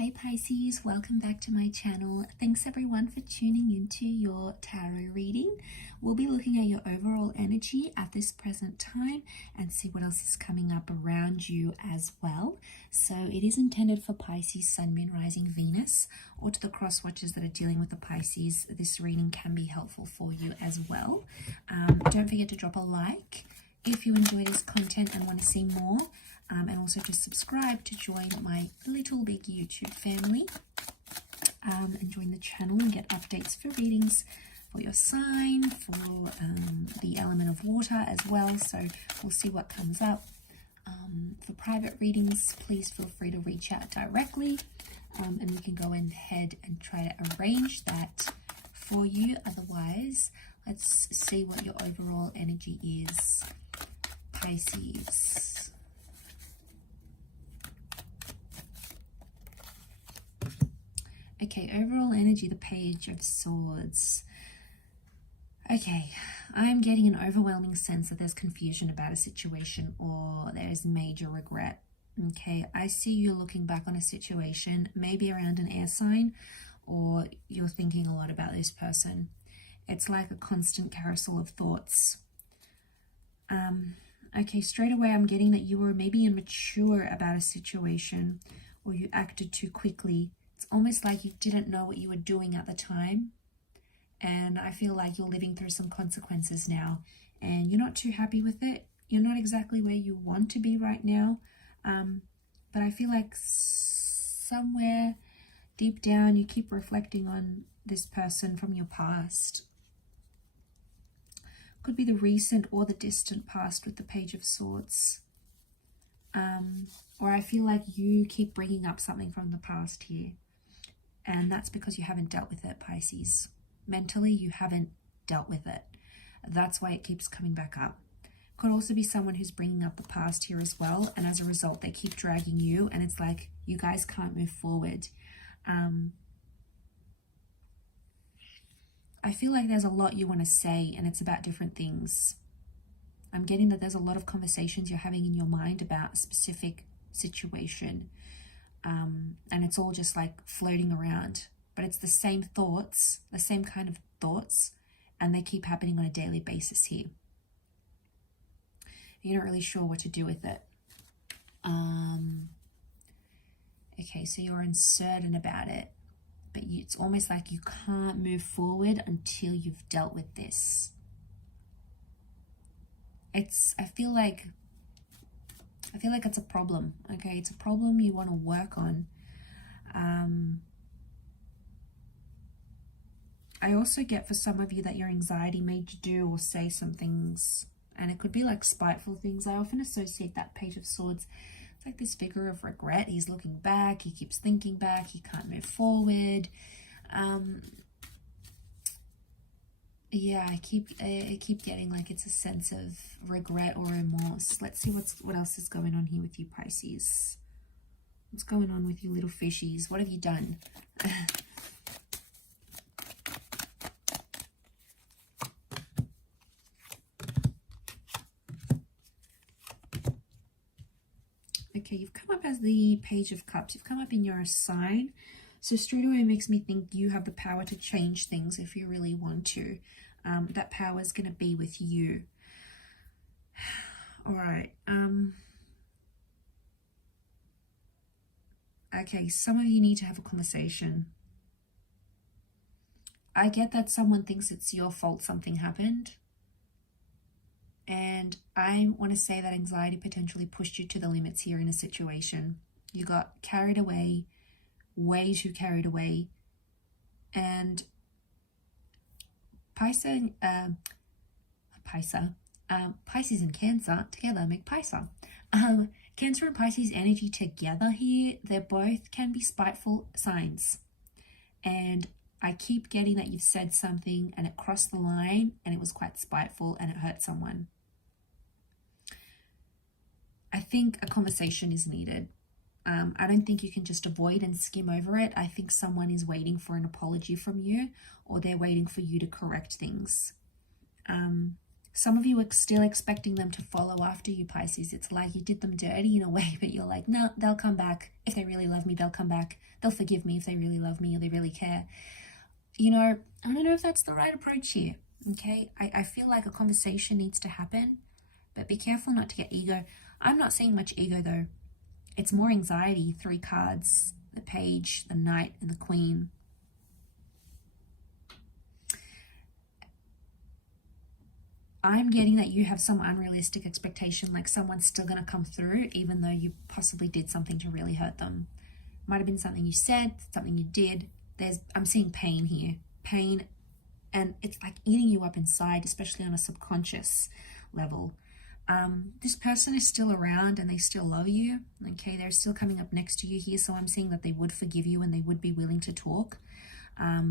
Hey Pisces, welcome back to my channel. Thanks everyone for tuning into your tarot reading. We'll be looking at your overall energy at this present time and see what else is coming up around you as well. So it is intended for Pisces, Sun, Moon, Rising, Venus, or to the cross watchers that are dealing with the Pisces. This reading can be helpful for you as well. Don't forget to drop a like if you enjoy this content and want to see more. And also to subscribe to join my little big YouTube family and join the channel and get updates for readings for your sign, for the element of water as well. So we'll see what comes up. For private readings, please feel free to reach out directly and we can go ahead and try to arrange that for you. Otherwise, let's see what your overall energy is, Pisces. Okay, overall energy, the Page of Swords. Okay, I'm getting an overwhelming sense that there's confusion about a situation or there's major regret. Okay, I see you looking back on a situation, maybe around an air sign, or you're thinking a lot about this person. It's like a constant carousel of thoughts. Okay, straight away I'm getting that you were maybe immature about a situation or you acted too quickly. It's almost like you didn't know what you were doing at the time. And I feel like you're living through some consequences now. And you're not too happy with it. You're not exactly where you want to be right now. But I feel like somewhere deep down you keep reflecting on this person from your past. Could be the recent or the distant past with the Page of Swords. Or I feel like you keep bringing up something from the past here. And that's because you haven't dealt with it, Pisces. Mentally, you haven't dealt with it. That's why it keeps coming back up. Could also be someone who's bringing up the past here as well. And as a result, they keep dragging you. And it's like you guys can't move forward. I feel like there's a lot you want to say and it's about different things. I'm getting that there's a lot of conversations you're having in your mind about a specific situation. And it's all just like floating around, but it's the same thoughts, the same kind of thoughts, and they keep happening on a daily basis here. You're not really sure what to do with it. Okay, so you're uncertain about it, but it's almost like you can't move forward until you've dealt with this. I feel like it's a problem, okay? It's a problem you want to work on. I also get for some of you that your anxiety made you do or say some things, and it could be like spiteful things. I often associate that Page of Swords. It's like this figure of regret. He's looking back, he keeps thinking back, he can't move forward. Yeah, I keep getting like it's a sense of regret or remorse. Let's see what else is going on here with you, Pisces. What's going on with you little fishies? What have you done? Okay, you've come up as the Page of Cups. You've come up in your sign. So straight away it makes me think you have the power to change things if you really want to. That power is going to be with you. All right. Okay, some of you need to have a conversation. I get that someone thinks it's your fault something happened. And I want to say that anxiety potentially pushed you to the limits here in a situation. You got carried away, way too carried away. And Pisces and Cancer together make Pisces. Cancer and Pisces energy together here, they both can be spiteful signs. And I keep getting that you've said something and it crossed the line and it was quite spiteful and it hurt someone. I think a conversation is needed. I don't think you can just avoid and skim over it. I think someone is waiting for an apology from you or they're waiting for you to correct things. Some of you are still expecting them to follow after you, Pisces. It's like you did them dirty in a way, but you're like, no, they'll come back. If they really love me, they'll come back. They'll forgive me if they really love me or they really care. You know, I don't know if that's the right approach here, okay? I feel like a conversation needs to happen, but be careful not to get ego. I'm not seeing much ego, though. It's more anxiety. 3 cards, the Page, the Knight, and the Queen. I'm getting that you have some unrealistic expectation, like someone's still going to come through, even though you possibly did something to really hurt them. Might have been something you said, something you did. I'm seeing pain here. Pain, and it's like eating you up inside, especially on a subconscious level. This person is still around and they still love you. Okay, they're still coming up next to you here, so I'm seeing that they would forgive you and they would be willing to talk. I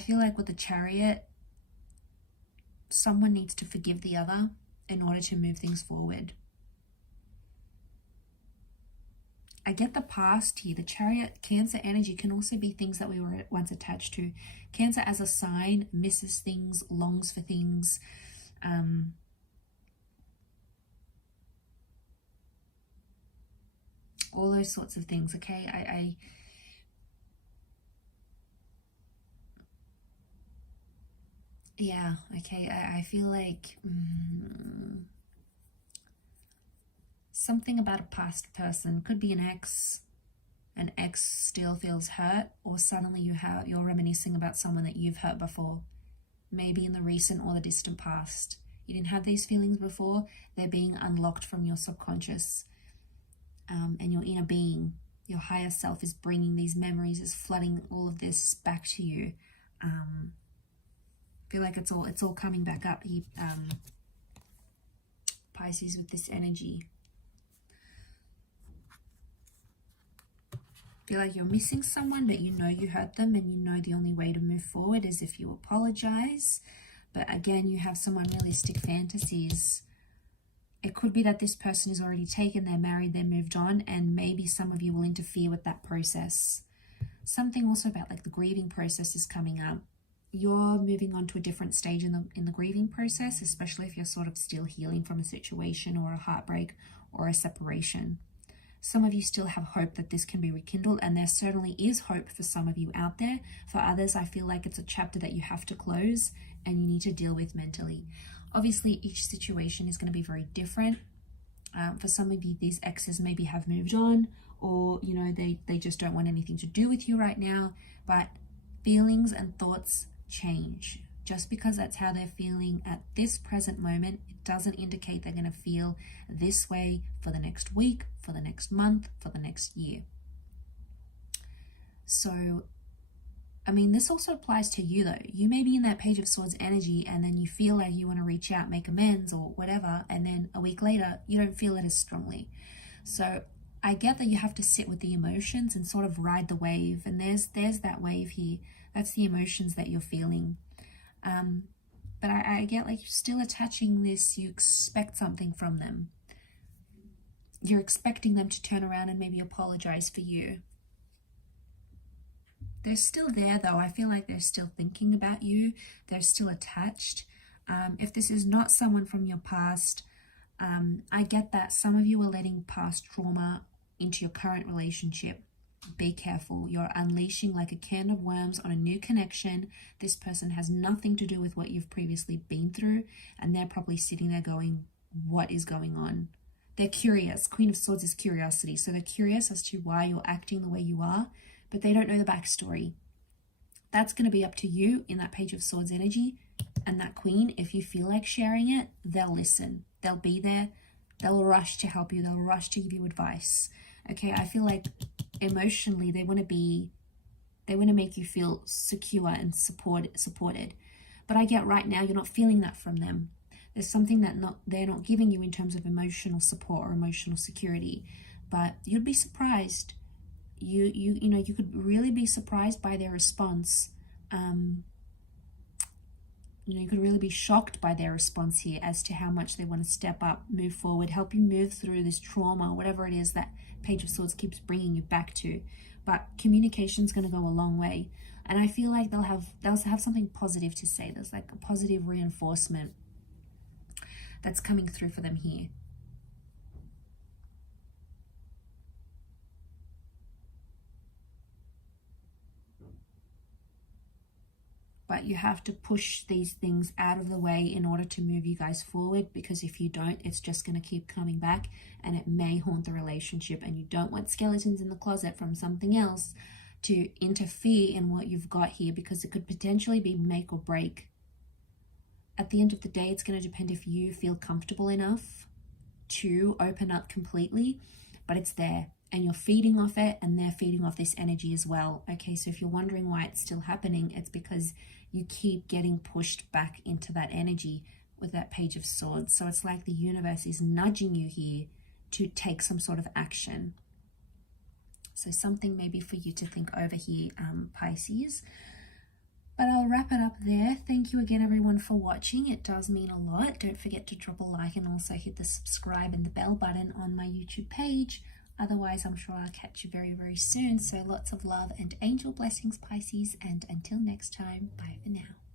feel like with the Chariot, someone needs to forgive the other in order to move things forward. I get the past here. The Chariot, Cancer energy can also be things that we were once attached to. Cancer as a sign misses things, longs for things. All those sorts of things, okay? Yeah, okay, I feel like something about a past person. Could be an ex still feels hurt, or suddenly you're reminiscing about someone that you've hurt before, maybe in the recent or the distant past. You didn't have these feelings before. They're being unlocked from your subconscious, and your inner being, your higher self, is bringing these memories, is flooding all of this back to you. Feel like it's all coming back up here, Pisces, with this energy. Feel like you're missing someone, but you know you hurt them, and you know the only way to move forward is if you apologize. But again, you have some unrealistic fantasies. It could be that this person is already taken, they're married, they're moved on, and maybe some of you will interfere with that process. Something also about like the grieving process is coming up. You're moving on to a different stage in the grieving process, especially if you're sort of still healing from a situation or a heartbreak or a separation. Some of you still have hope that this can be rekindled, and there certainly is hope for some of you out there. For others, I feel like it's a chapter that you have to close and you need to deal with mentally. Obviously, each situation is going to be very different. For some of you, these exes maybe have moved on, or you know, they just don't want anything to do with you right now. But feelings and thoughts change. Just because that's how they're feeling at this present moment, it doesn't indicate they're going to feel this way for the next week, for the next month, for the next year. So, I mean, this also applies to you though. You may be in that Page of Swords energy, and then you feel like you want to reach out, make amends or whatever, and then a week later, you don't feel it as strongly. So I get that you have to sit with the emotions and sort of ride the wave, and there's that wave here. That's the emotions that you're feeling. But I get like you're still attaching this. You expect something from them. You're expecting them to turn around and maybe apologize for you. They're still there though. I feel like they're still thinking about you. They're still attached. If this is not someone from your past, I get that some of you are letting past trauma into your current relationship. Be careful. You're unleashing like a can of worms on a new connection. This person has nothing to do with what you've previously been through, and they're probably sitting there going, what is going on? They're curious. Queen of Swords is curiosity. So they're curious as to why you're acting the way you are, but they don't know the backstory. That's going to be up to you in that Page of Swords energy. And that Queen, if you feel like sharing it, they'll listen. They'll be there. They'll rush to help you. They'll rush to give you advice. Okay, I feel like emotionally they want to make you feel secure and supported. But I get right now you're not feeling that from them. There's something that they're not giving you in terms of emotional support or emotional security. But you'd be surprised. You know, you could really be surprised by their response. You know, you could really be shocked by their response here as to how much they want to step up, move forward, help you move through this trauma, whatever it is that Page of Swords keeps bringing you back to. But communication is going to go a long way. And I feel like they'll have something positive to say. There's like a positive reinforcement that's coming through for them here. But you have to push these things out of the way in order to move you guys forward, because if you don't, it's just going to keep coming back and it may haunt the relationship, and you don't want skeletons in the closet from something else to interfere in what you've got here, because it could potentially be make or break. At the end of the day, it's going to depend if you feel comfortable enough to open up completely, but it's there. And you're feeding off it, and they're feeding off this energy as well. Okay, so if you're wondering why it's still happening, it's because you keep getting pushed back into that energy with that Page of Swords. So it's like the universe is nudging you here to take some sort of action. So something maybe for you to think over here, Pisces. But I'll wrap it up there. Thank you again, everyone, for watching. It does mean a lot. Don't forget to drop a like and also hit the subscribe and the bell button on my YouTube page. Otherwise, I'm sure I'll catch you very, very soon. So lots of love and angel blessings, Pisces. And until next time, bye for now.